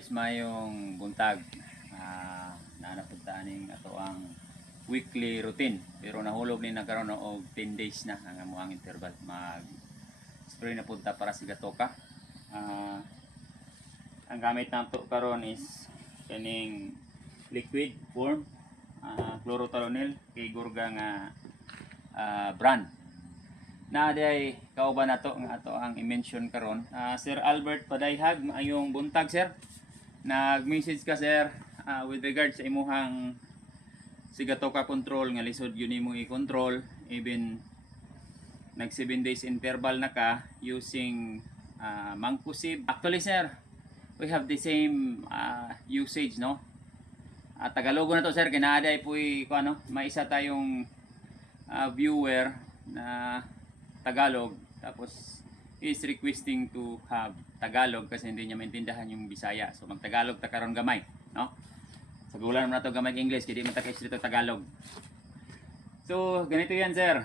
guys, mayong buntag na napuntaan ning ato ang weekly routine, pero nahulog ni nagkaroon og 10 days na ang amuang interval mag spray na punta para sa gatoka. Ang gamit nato karon is kaning liquid form chlorothalonil kay Gurga nga brand na day kauban nato nga ato ang i-mention karon. Sir Albert Padayhag, maayong buntag sir. Nag-message ka sir with regard sa imuhang sigatoka control nga lisod yun imo i-control, even nag 7 days interval na ka using Mancozeb. Actually sir, we have the same usage, no? Tagalog na to sir, kinaaday po may isa tayong viewer na Tagalog, tapos he is requesting to have Tagalog kasi hindi niya maintindihan yung Bisaya. So mag-Tagalog ta karon gamay, no? Sagulan mo na to gamay English, kaya di man ta kay dito Tagalog. So ganito yan sir.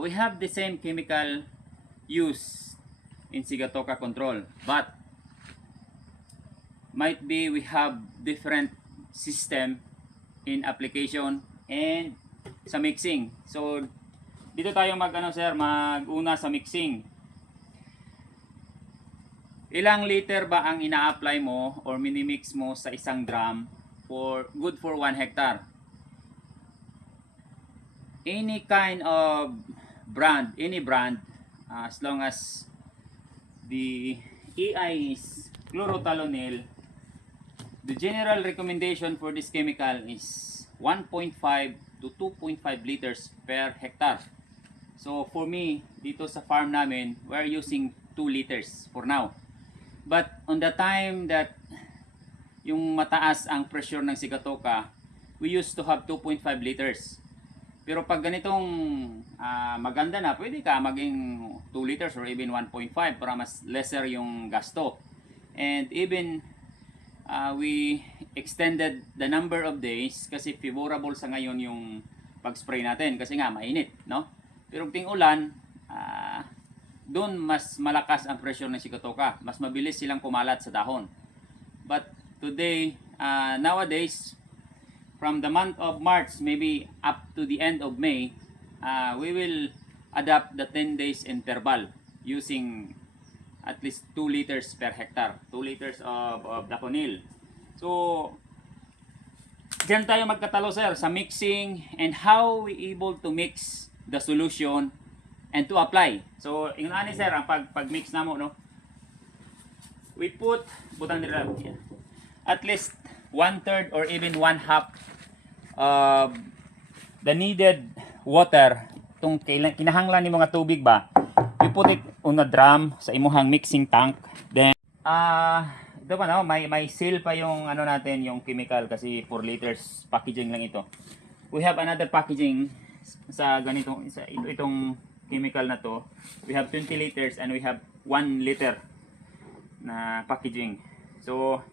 We have the same chemical use in Sigatoka control, but might be we have different system in application and sa mixing. So dito tayo mag-una sa mixing. Ilang liter ba ang ina-apply mo or minimix mo sa isang drum for good for 1 hectare? Any kind of brand, any brand, as long as the EI is chlorothalonil, the general recommendation for this chemical is 1.5 to 2.5 liters per hectare. So for me, dito sa farm namin, we're using 2 liters for now. But on the time that yung mataas ang pressure ng Sigatoka, we used to have 2.5 liters. Pero pag ganitong maganda na, pwede ka maging 2 liters or even 1.5 para mas lesser yung gasto. And even we extended the number of days kasi favorable sa ngayon yung pag-spray natin kasi nga mainit, no? Pero ting ulan, doon mas malakas ang pressure ng Sigatoka, mas mabilis silang kumalat sa dahon. But today, nowadays, from the month of March, maybe up to the end of May, we will adapt the 10 days interval using at least 2 liters per hectare, 2 liters of Daconil. So, diyan tayo magkatalo sir sa mixing and how we able to mix the solution and to apply. So, ingnan ni sir ang pag-mix namo, no? We put at least 1/3 or even 1/2 of the needed water, tong kinahanglan ni mga tubig ba. We put it on a drum sa imuhang mixing tank. Then ito pa no, may seal pa yung natin, yung chemical kasi 4 liters packaging lang ito. We have another packaging sa ganito, itong chemical na to. We have 20 liters and we have 1 liter na packaging. So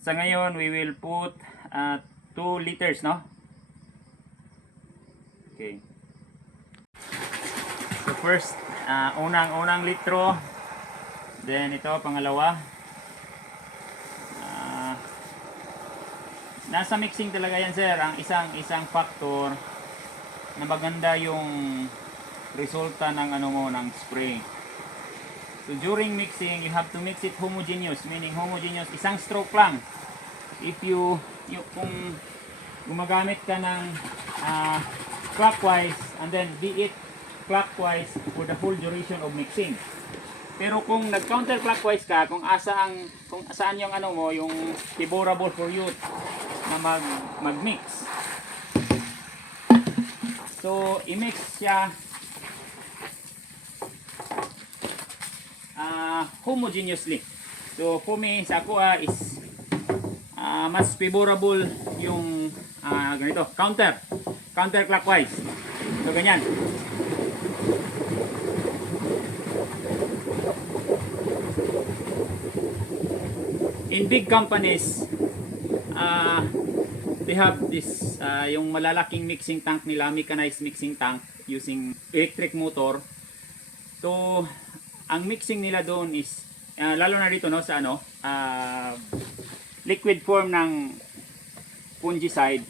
sa ngayon we will put 2 liters, no? Okay. So first, unang litro. Then ito pangalawa. Nasa mixing talaga yan sir, ang isang factor na maganda yung resulta ng ng spray. So during mixing, you have to mix it homogeneous, meaning homogeneous, isang stroke lang. If kung gumagamit ka ng clockwise and then be it clockwise for the whole duration of mixing. Pero kung nag-counterclockwise ka, kung saan yung yung favorable for you na mag-mix. So, i-mix siya homogeneously. So, for me, sa ako is mas favorable yung ganito, counterclockwise. So, ganyan. In big companies, they have this, yung malalaking mixing tank nila, mechanized mixing tank using electric motor. So, ang mixing nila doon is lalo na dito no sa liquid form ng fungicide,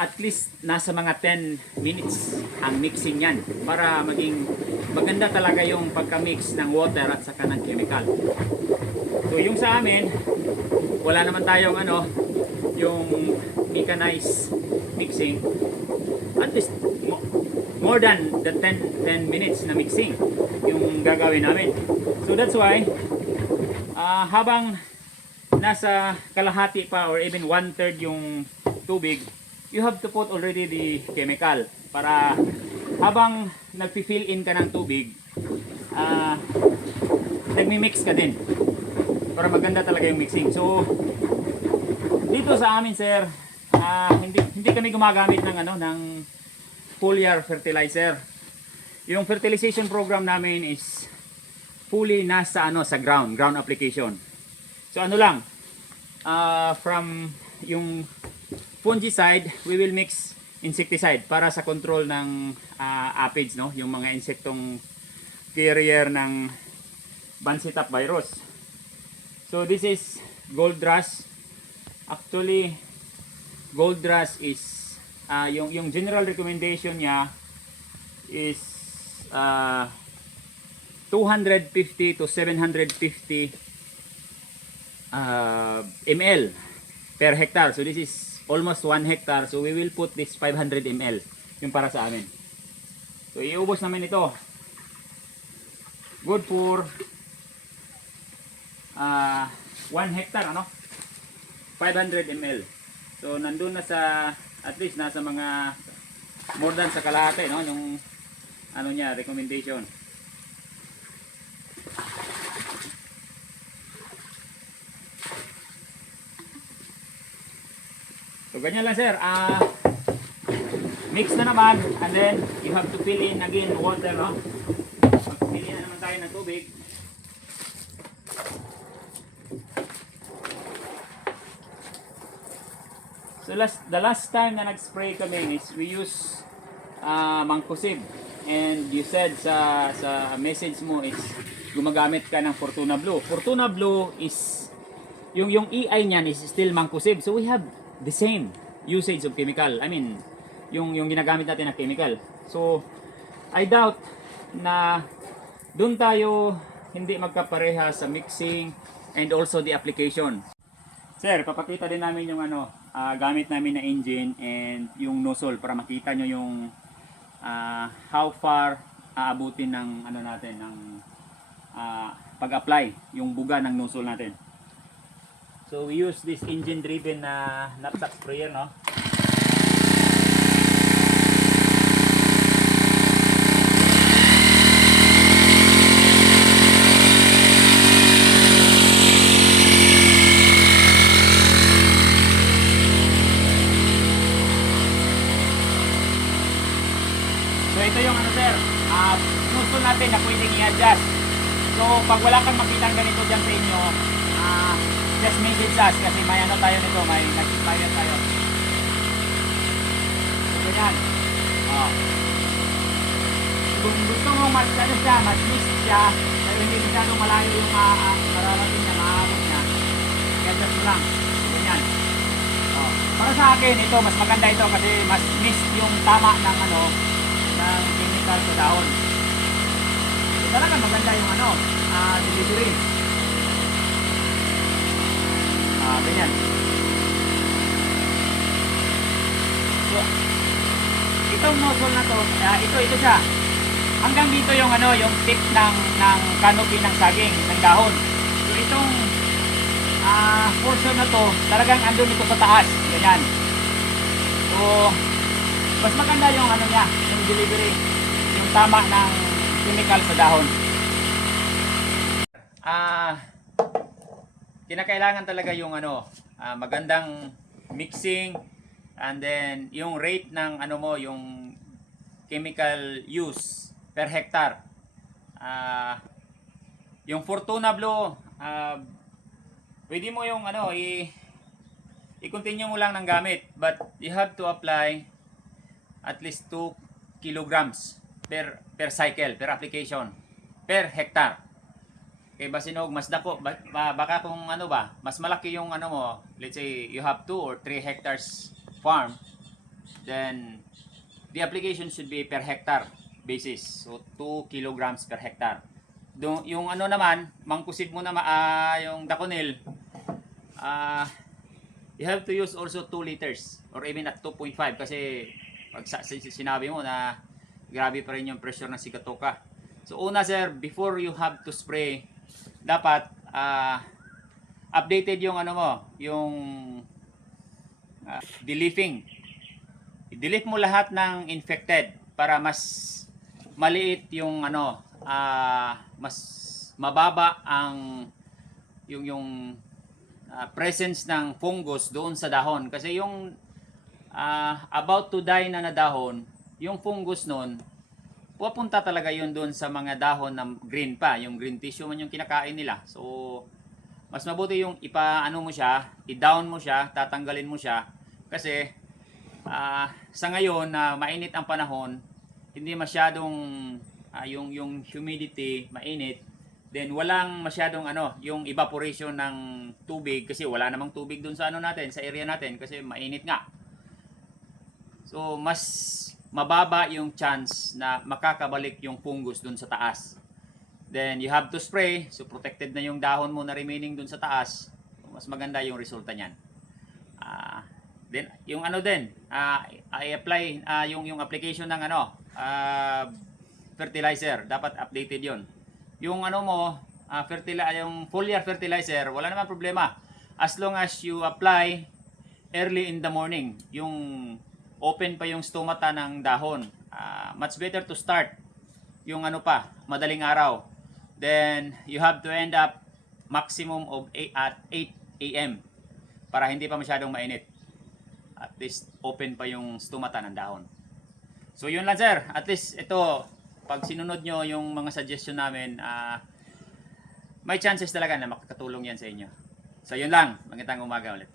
at least nasa mga 10 minutes ang mixing yan para maging maganda talaga yung pagka-mix ng water at saka ng chemical. So yung sa amin, wala naman tayong yung mechanized mixing. At least more than the 10 minutes na mixing yung gagawin namin. So that's why habang nasa kalahati pa or even 1/3 yung tubig, you have to put already the chemical para habang nagfi-fill in ka ng tubig, nagmi-mix ka din para maganda talaga yung mixing. So dito sa amin sir, hindi kami gumagamit ng foliar fertilizer. Yung fertilization program namin is fully nasa sa ground application. So lang, from yung fungicide, we will mix insecticide para sa control ng aphids, no? Yung mga insektong carrier ng Bansitap virus. So this is gold rush. Actually, gold rush is yung general recommendation niya is 250 to 750 ml per hectare. So this is almost 1 hectare. So we will put this 500 ml yung para sa amin. So iubos namin ito. Good for 1 hectare 500 ml. So nandun na sa at least nasa mga more than sa kalahati yung niya recommendation. So ganyan lang sir. Mix na naman and then you have to fill in again water, no? Mag-fill in na naman tayo ng tubig. So the last time na nag-spray kami is we use Mancozeb, and you said sa message mo is gumagamit ka ng Fortuna Blue. Fortuna Blue is yung EI niyan is still Mancozeb. So we have the same usage of chemical. I mean, yung ginagamit natin na chemical. So I doubt na doon tayo hindi magkapareha sa mixing and also the application. Sir, papakita din namin yung gamit namin na engine and yung nozzle para makita nyo yung how far aabutin ng natin ng pag-apply yung buga ng nozzle natin. So we use this engine driven na knapsack sprayer, no? So ito yung sir, nozzle natin na pwedeng i-adjust. So pag wala kang makitang ganito dyan sa inyo, just message us kasi may tayo nito, may nag-expire tayo. So ganyan. Kung gusto mo mas siya, mas mist siya, pero hindi masyadong malayo yung mararating na maabot niya, i-adjust mo lang. So ganyan. Para sa akin ito, mas maganda ito kasi mas mist yung tama ng ng chemical sa dahon. So talaga maganda yung delivery. Ganyan. So itong nozzle na to, ito siya. Hanggang dito yung yung tip ng canopy ng saging, ng dahon. So itong portion na to, talagang andun ito sa taas. Ganyan. So mas maganda yung niya, yung delivery, yung tama ng chemical sa dahon. Kinakailangan talaga yung magandang mixing, and then yung rate ng yung chemical use per hectare. Yung Fortuna Blue, pwede mo yung i-continue mo lang ng gamit, but you have to apply at least 2 kilograms per cycle, per application, per hectare. kay Basinog, mas dako, baka kung ano ba, mas malaki yung ano mo, let's say you have 2 or 3 hectares farm, then the application should be per hectare basis. So 2 kilograms per hectare. Yung ano naman, mangkusib mo na yung dakonil, you have to use also 2 liters or even at 2.5 kasi pag sinabi mo na grabe pa rin yung pressure ng Sigatoka. So una sir, before you have to spray, dapat updated yung ano mo, yung de-leafing. I-delete mo lahat ng infected para mas maliit yung ano, mas mababa ang yung presence ng fungus doon sa dahon kasi yung about to die na dahon, yung fungus noon pupunta talaga yun doon sa mga dahon na green pa, yung green tissue man yung kinakain nila. So mas mabuti yung ipaano mo siya, i-down mo siya, tatanggalin mo siya kasi sa ngayon na mainit ang panahon, hindi masyadong yung humidity mainit, then walang masyadong ano, yung evaporation ng tubig kasi wala namang tubig doon sa ano natin, sa area natin kasi mainit nga. So mas mababa yung chance na makakabalik yung fungus doon sa taas. Then you have to spray, so protected na yung dahon mo na remaining doon sa taas. So, mas maganda yung resulta niyan. Then yung ano din, i-apply yung application ng ano, fertilizer, dapat updated 'yon. Yung ano mo, yung foliar fertilizer, wala naman problema. As long as you apply early in the morning, yung open pa yung stomata ng dahon. Much better to start yung ano pa, madaling araw. Then you have to end up maximum of 8 at 8 AM para hindi pa masyadong mainit. At least open pa yung stomata ng dahon. So yun lang sir, at least ito pag sinunod nyo yung mga suggestion namin, may chances talaga na makakatulong yan sa inyo. So yun lang, magandang umaga ulit.